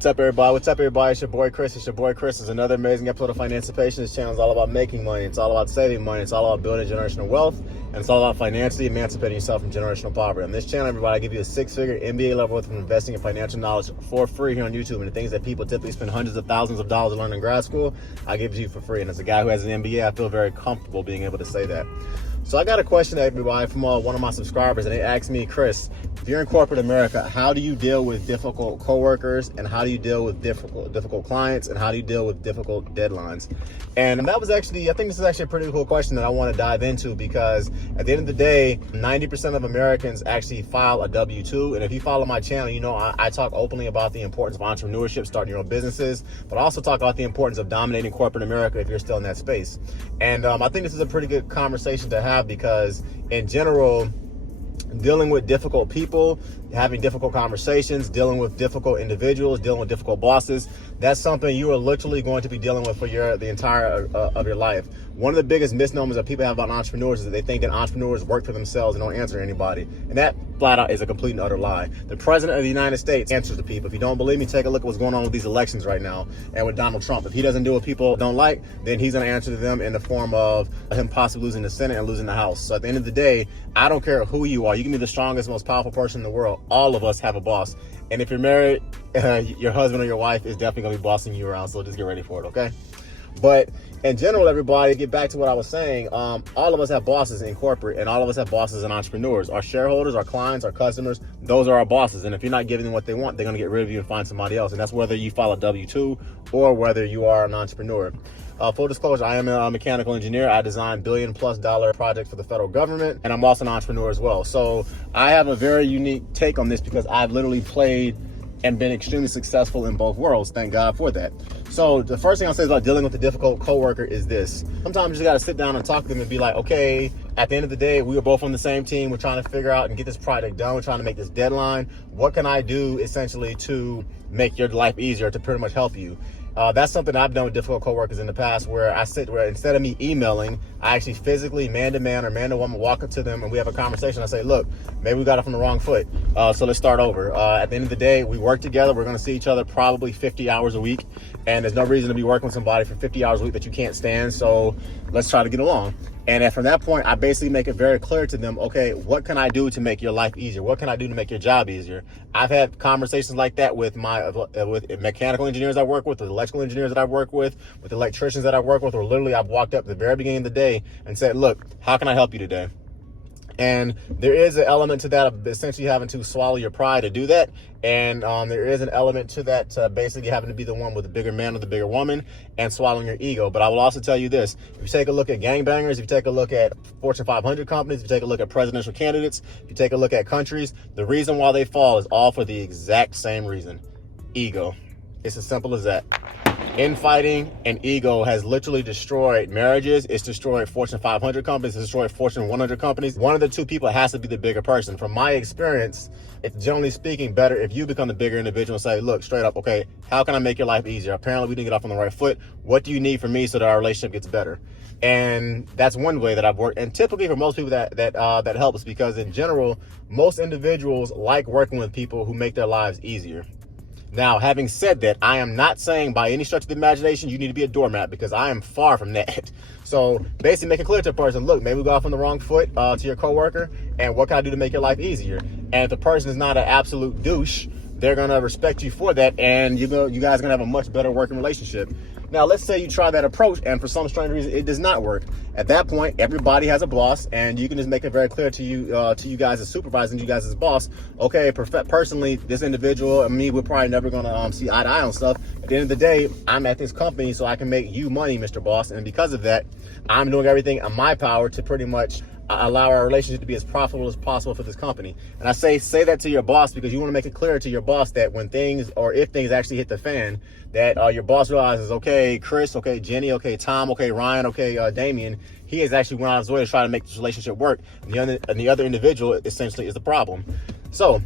What's up, everybody? What's up, everybody? It's your boy Chris. It's another amazing episode of Financipation. This channel is all about making money. It's all about saving money. It's all about building generational wealth. And it's all about financially emancipating yourself from generational poverty. On this channel, everybody, I give you a six-figure MBA level with investing in financial knowledge for free here on YouTube. And the things that people typically spend hundreds of thousands of dollars to learn in grad school, I give to you for free. And as a guy who has an MBA, I feel very comfortable being able to say that. So I got a question to everybody from one of my subscribers, and they asked me, Chris, if you're in corporate America, how do you deal with difficult coworkers, and how do you deal with difficult clients, and how do you deal with difficult deadlines? And that was actually, I think this is actually a pretty cool question that I want to dive into, because at the end of the day, 90% of Americans actually file a W-2. And if you follow my channel, you know I talk openly about the importance of entrepreneurship, starting your own businesses, but I also talk about the importance of dominating corporate America if you're still in that space. And I think this is a pretty good conversation to have, because in general, dealing with difficult people, having difficult conversations, dealing with difficult individuals, dealing with difficult bosses, that's something you are literally going to be dealing with for the entire of your life. One of the biggest misnomers that people have about entrepreneurs is that they think that entrepreneurs work for themselves and don't answer to anybody. And that flat out is a complete and utter lie. The president of the United States answers to people. If you don't believe me, take a look at what's going on with these elections right now and with Donald Trump. If he doesn't do what people don't like, then he's going to answer to them in the form of him possibly losing the Senate and losing the House. So at the end of the day, I don't care who you are. You can be the strongest, most powerful person in the world. All of us have a boss. And if you're married, your husband or your wife is definitely going to be bossing you around. So just get ready for it, okay? But in general, everybody, get back to what I was saying. All of us have bosses in corporate, and all of us have bosses and entrepreneurs. Our shareholders, our clients, our customers, those are our bosses. And if you're not giving them what they want, they're going to get rid of you and find somebody else. And that's whether you file a W-2 or whether you are an entrepreneur. Full disclosure, I am a mechanical engineer. I design $billion+ projects for the federal government, and I'm also an entrepreneur as well. So I have a very unique take on this, because I've literally played and been extremely successful in both worlds. Thank God for that. So the first thing I'll say about dealing with a difficult coworker is this. Sometimes you just got to sit down and talk to them and be like, okay, at the end of the day, we were both on the same team. We're trying to figure out and get this project done. We're trying to make this deadline. What can I do essentially to make your life easier, to pretty much help you? That's something I've done with difficult coworkers in the past, where instead of me emailing, I actually physically, man to man or man to woman, walk up to them and we have a conversation. I say, look, maybe we got it from the wrong foot. So let's start over. At the end of the day, we work together. We're going to see each other probably 50 hours a week. And there's no reason to be working with somebody for 50 hours a week that you can't stand. So let's try to get along. And from that point, I basically make it very clear to them, okay, what can I do to make your life easier? What can I do to make your job easier? I've had conversations like that with with mechanical engineers I work with electrical engineers that I work with electricians that I work with, or literally I've walked up at the very beginning of the day and said, look, how can I help you today? And there is an element to that of essentially having to swallow your pride to do that. And there is an element to that basically having to be the one with the bigger man or the bigger woman and swallowing your ego. But I will also tell you this. If you take a look at gangbangers, if you take a look at Fortune 500 companies, if you take a look at presidential candidates, if you take a look at countries, the reason why they fall is all for the exact same reason: ego. It's as simple as that. Infighting and ego has literally destroyed marriages. It's destroyed Fortune 500 companies. It's destroyed Fortune 100 companies. One of the two people has to be the bigger person. From my experience, it's generally speaking better if you become the bigger individual and say, look, straight up, okay, how can I make your life easier? Apparently we didn't get off on the right foot. What do you need from me so that our relationship gets better? And that's one way that I've worked. And typically for most people that helps, because in general, most individuals like working with people who make their lives easier. Now, having said that, I am not saying by any stretch of the imagination you need to be a doormat, because I am far from that. So basically make it clear to a person, look, maybe we got off on the wrong foot to your coworker, and what can I do to make your life easier? And if the person is not an absolute douche, they're going to respect you for that, and you guys are going to have a much better working relationship. Now, let's say you try that approach and for some strange reason it does not work. At that point, everybody has a boss, and you can just make it very clear to you guys as supervisor and you guys as boss, okay, personally, this individual and me, we're probably never going to see eye to eye on stuff. At the end of the day, I'm at this company so I can make you money, Mr. Boss, and because of that, I'm doing everything in my power to pretty much allow our relationship to be as profitable as possible for this company. And I say that to your boss because you want to make it clear to your boss that when things, or if things actually hit the fan, that your boss realizes, okay, Chris, okay, Jenny, okay, Tom, okay, Ryan, okay, Damien, he has actually went out of his way to try to make this relationship work. And the other individual essentially is the problem. So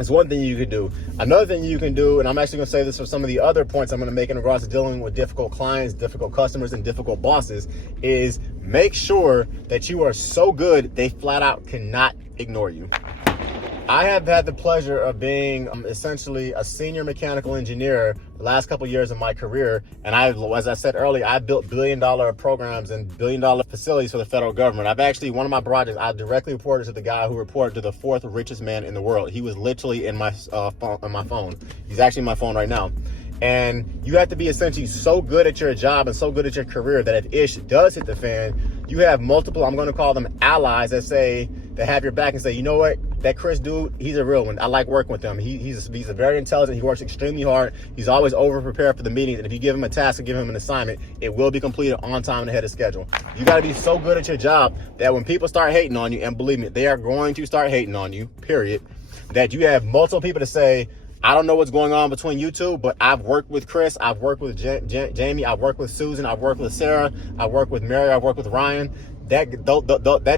it's one thing you can do. Another thing you can do, and I'm actually going to say this for some of the other points I'm going to make in regards to dealing with difficult clients, difficult customers, and difficult bosses, is make sure that you are so good they flat out cannot ignore you. I have had the pleasure of being essentially a senior mechanical engineer the last couple of years of my career. And as I said earlier, I built billion-dollar programs and billion-dollar facilities for the federal government. One of my projects, I directly reported to the guy who reported to the fourth richest man in the world. He was literally in my phone. He's actually in my phone right now. And you have to be essentially so good at your job and so good at your career that if ish does hit the fan, you have multiple, I'm going to call them allies, that have your back and say, you know what, that Chris dude, he's a real one. I like working with him. He's a very intelligent. He works extremely hard. He's always over prepared for the meetings. And if you give him a task or give him an assignment, it will be completed on time and ahead of schedule. You got to be so good at your job that when people start hating on you, and believe me, they are going to start hating on you, period, that you have multiple people to say, I don't know what's going on between you two, but I've worked with Chris, I've worked with Jamie, I've worked with Susan, I've worked with Sarah, I've worked with Mary, I've worked with Ryan. That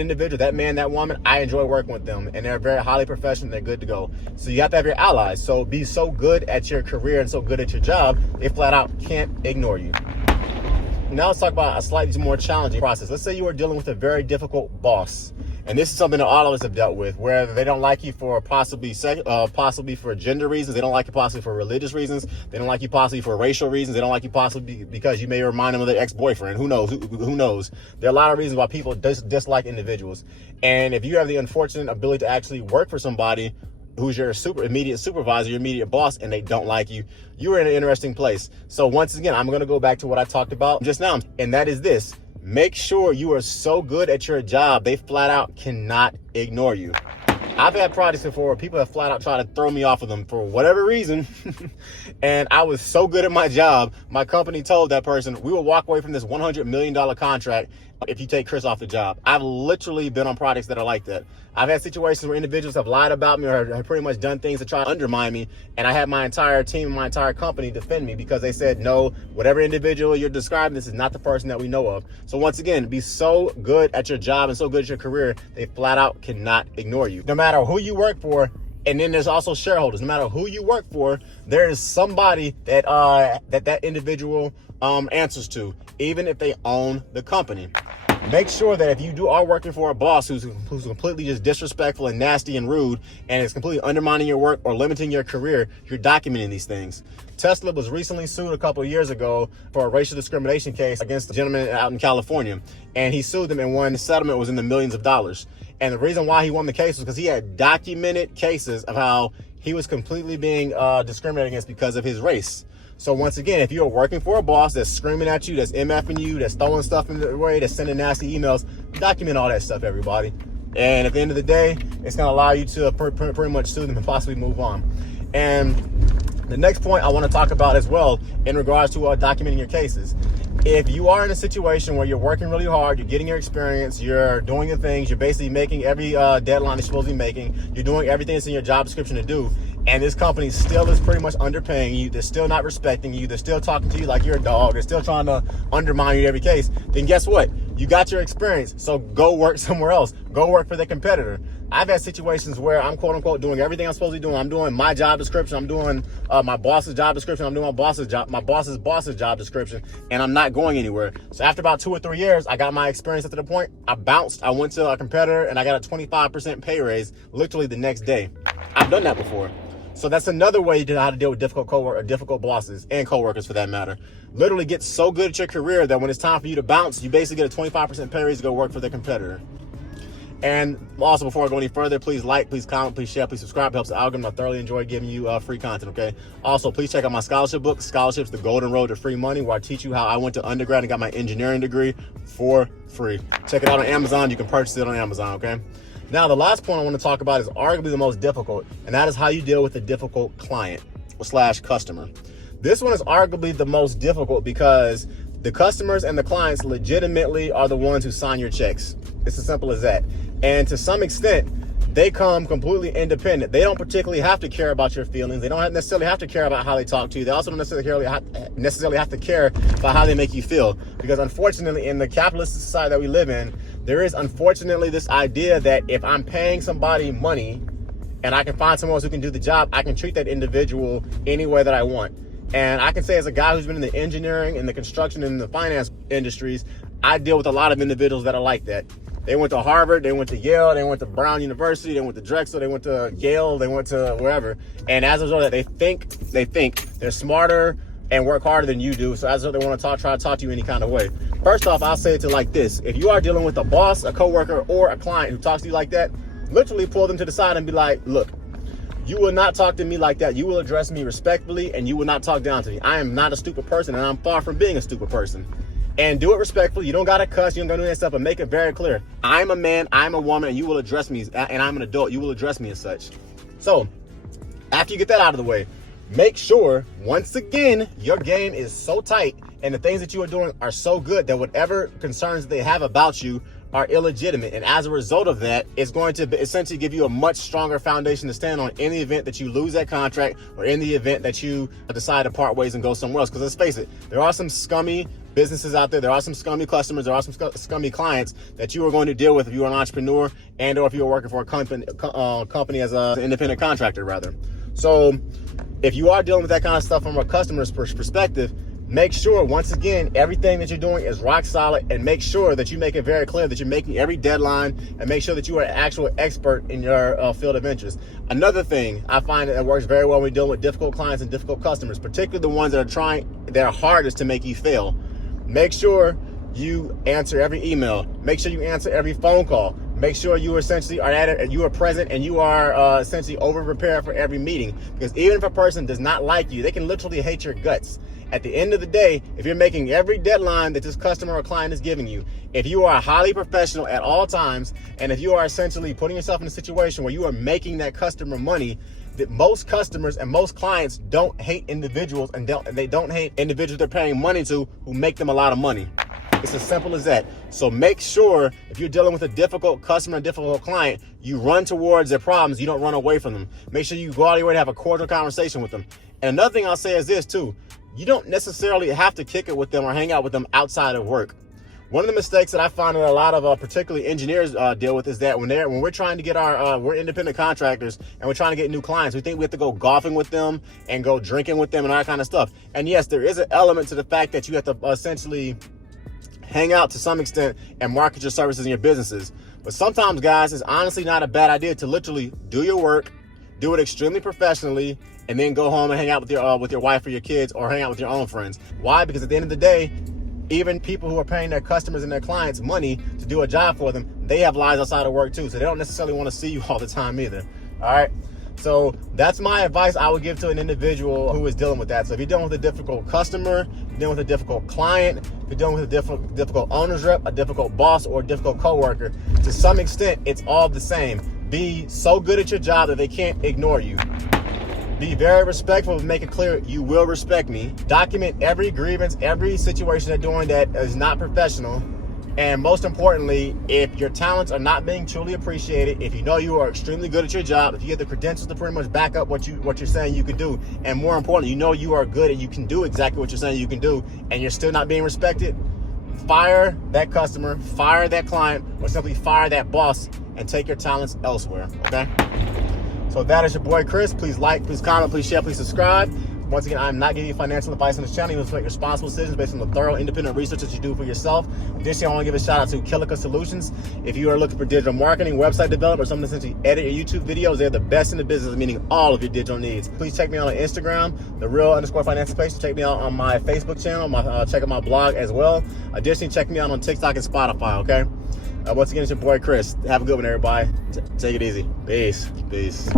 individual, that man, that woman, I enjoy working with them, and they're very highly professional. They're good to go. So you have to have your allies. So be so good at your career and so good at your job, they flat out can't ignore you. Now let's talk about a slightly more challenging process. Let's say you are dealing with a very difficult boss. And this is something that all of us have dealt with, where they don't like you for possibly for gender reasons. They don't like you possibly for religious reasons. They don't like you possibly for racial reasons. They don't like you possibly because you may remind them of their ex-boyfriend. Who knows? Who knows? There are a lot of reasons why people dislike individuals. And if you have the unfortunate ability to actually work for somebody who's your immediate supervisor, your immediate boss, and they don't like you, you're in an interesting place. So once again, I'm going to go back to what I talked about just now, and that is this. Make sure you are so good at your job, they flat out cannot ignore you. I've had projects before where people have flat out tried to throw me off of them for whatever reason. And I was so good at my job, my company told that person, we will walk away from this $100 million contract if you take Chris off the job. I've literally been on projects that are like that. I've had situations where individuals have lied about me or have pretty much done things to try to undermine me. And I had my entire team, my entire company defend me because they said, no, whatever individual you're describing, this is not the person that we know of. So once again, be so good at your job and so good at your career, they flat out cannot ignore you. No matter who you work for, and then there's also shareholders. No matter who you work for, there is somebody that that individual answers to, even if they own the company. Make sure that if you are working for a boss who's completely just disrespectful and nasty and rude and is completely undermining your work or limiting your career, you're documenting these things. Tesla was recently sued a couple of years ago for a racial discrimination case against a gentleman out in California. And he sued them and won. The settlement was in the millions of dollars. And the reason why he won the case was because he had documented cases of how he was completely being discriminated against because of his race. So once again, if you're working for a boss that's screaming at you, that's MFing you, that's throwing stuff in the way, that's sending nasty emails, document all that stuff, everybody. And at the end of the day, it's going to allow you to pretty much sue them and possibly move on. And the next point I want to talk about as well in regards to documenting your cases. If you are in a situation where you're working really hard, you're getting your experience, you're doing your things, you're basically making every deadline you're supposed to be making, you're doing everything that's in your job description to do, and this company still is pretty much underpaying you, they're still not respecting you, they're still talking to you like you're a dog, they're still trying to undermine you in every case, then guess what? You got your experience, so go work somewhere else. Go work for the competitor. I've had situations where I'm quote unquote doing everything I'm supposed to be doing. I'm doing my job description. I'm doing my boss's job description. I'm doing my boss's boss's job description, and I'm not going anywhere. So after about 2 or 3 years, I got my experience up to the point. I bounced. I went to a competitor, and I got a 25% pay raise literally the next day. I've done that before. So that's another way you know how to deal with difficult bosses and coworkers for that matter. Literally get so good at your career that when it's time for you to bounce, you basically get a 25% pay raise to go work for the competitor. And also, before I go any further, please like, please comment, please share, please subscribe. It helps the algorithm. I thoroughly enjoy giving you free content, okay? Also, please check out my scholarship book, Scholarships, The Golden Road to Free Money, where I teach you how I went to undergrad and got my engineering degree for free. Check it out on Amazon. You can purchase it on Amazon, okay? Now, the last point I want to talk about is arguably the most difficult, and that is how you deal with a difficult client / customer. This one is arguably the most difficult because the customers and the clients legitimately are the ones who sign your checks. It's as simple as that. And to some extent, they come completely independent. They don't particularly have to care about your feelings. They don't necessarily have to care about how they talk to you. They also don't necessarily have to care about how they make you feel. Because unfortunately, in the capitalist society that we live in, there is unfortunately this idea that if I'm paying somebody money and I can find someone else who can do the job, I can treat that individual any way that I want. And I can say as a guy who's been in the engineering and the construction and the finance industries, I deal with a lot of individuals that are like that. They went to Harvard, they went to Yale, they went to Brown University, they went to Drexel, they went to Yale, they went to wherever. And as a result of that, they think they're smarter and work harder than you do. So as a result, they want to try to talk to you any kind of way. First off, I'll say it to like this. If you are dealing with a boss, a coworker, or a client who talks to you like that, literally pull them to the side and be like, look, you will not talk to me like that. You will address me respectfully, and you will not talk down to me. I am not a stupid person, and I'm far from being a stupid person. And do it respectfully. You don't got to cuss. You don't got to do that stuff, but make it very clear. I'm a man, I'm a woman, and you will address me, and I'm an adult. You will address me as such. So after you get that out of the way, make sure, once again, your game is so tight and the things that you are doing are so good that whatever concerns they have about you are illegitimate. And as a result of that, it's going to essentially give you a much stronger foundation to stand on in the event that you lose that contract or in the event that you decide to part ways and go somewhere else. Because let's face it, there are some scummy businesses out there. There are some scummy customers. There are some scummy clients that you are going to deal with if you are an entrepreneur and or if you are working for a company as an independent contractor, rather. So if you are dealing with that kind of stuff from a customer's perspective, make sure, once again, everything that you're doing is rock solid, and make sure that you make it very clear that you're making every deadline, and make sure that you are an actual expert in your field of interest. Another thing I find that works very well when we're dealing with difficult clients and difficult customers, particularly the ones that are trying their hardest to make you fail. Make sure you answer every email. Make sure you answer every phone call. Make sure you essentially are at it, you are present, and you are essentially over prepared for every meeting. Because even if a person does not like you, they can literally hate your guts. At the end of the day, if you're making every deadline that this customer or client is giving you, if you are highly professional at all times, and if you are essentially putting yourself in a situation where you are making that customer money, that most customers and most clients don't hate individuals, and they don't hate individuals they're paying money to who make them a lot of money. It's as simple as that. So make sure if you're dealing with a difficult customer, a difficult client, you run towards their problems. You don't run away from them. Make sure you go out of your way to have a cordial conversation with them. And another thing I'll say is this too. You don't necessarily have to kick it with them or hang out with them outside of work. One of the mistakes that I find that a lot of particularly engineers deal with is that when we're trying to get we're independent contractors and we're trying to get new clients, we think we have to go golfing with them and go drinking with them and all that kind of stuff. And yes, there is an element to the fact that you have to essentially hang out to some extent and market your services and your businesses. But sometimes, guys, it's honestly not a bad idea to literally do your work, do it extremely professionally, and then go home and hang out with your wife or your kids, or hang out with your own friends. Why? Because at the end of the day, even people who are paying their customers and their clients money to do a job for them, they have lives outside of work too. So they don't necessarily want to see you all the time either. All right. So that's my advice I would give to an individual who is dealing with that. So if you're dealing with a difficult customer, you're dealing with a difficult client, if you're dealing with a difficult owner's rep, a difficult boss, or a difficult coworker, to some extent, it's all the same. Be so good at your job that they can't ignore you. Be very respectful and make it clear you will respect me. Document every grievance, every situation they're doing that is not professional. And most importantly, if your talents are not being truly appreciated, if you know you are extremely good at your job, if you get the credentials to pretty much back up what you're saying you can do, and more importantly, you know you are good and you can do exactly what you're saying you can do, and you're still not being respected, fire that customer, fire that client, or simply fire that boss and take your talents elsewhere, okay? So that is your boy Chris. Please like, please comment, please share, please subscribe. Once again, I'm not giving you financial advice on this channel. You must make responsible decisions based on the thorough independent research that you do for yourself. Additionally, I want to give a shout out to Coworker Solutions. If you are looking for digital marketing, website development, or something to essentially edit your YouTube videos, they're the best in the business, meaning all of your digital needs. Please check me out on Instagram, @Financipation. Check me out on my Facebook channel. Check out my blog as well. Additionally, check me out on TikTok and Spotify, okay? Once again, it's your boy Chris. Have a good one, everybody. Take it easy. Peace.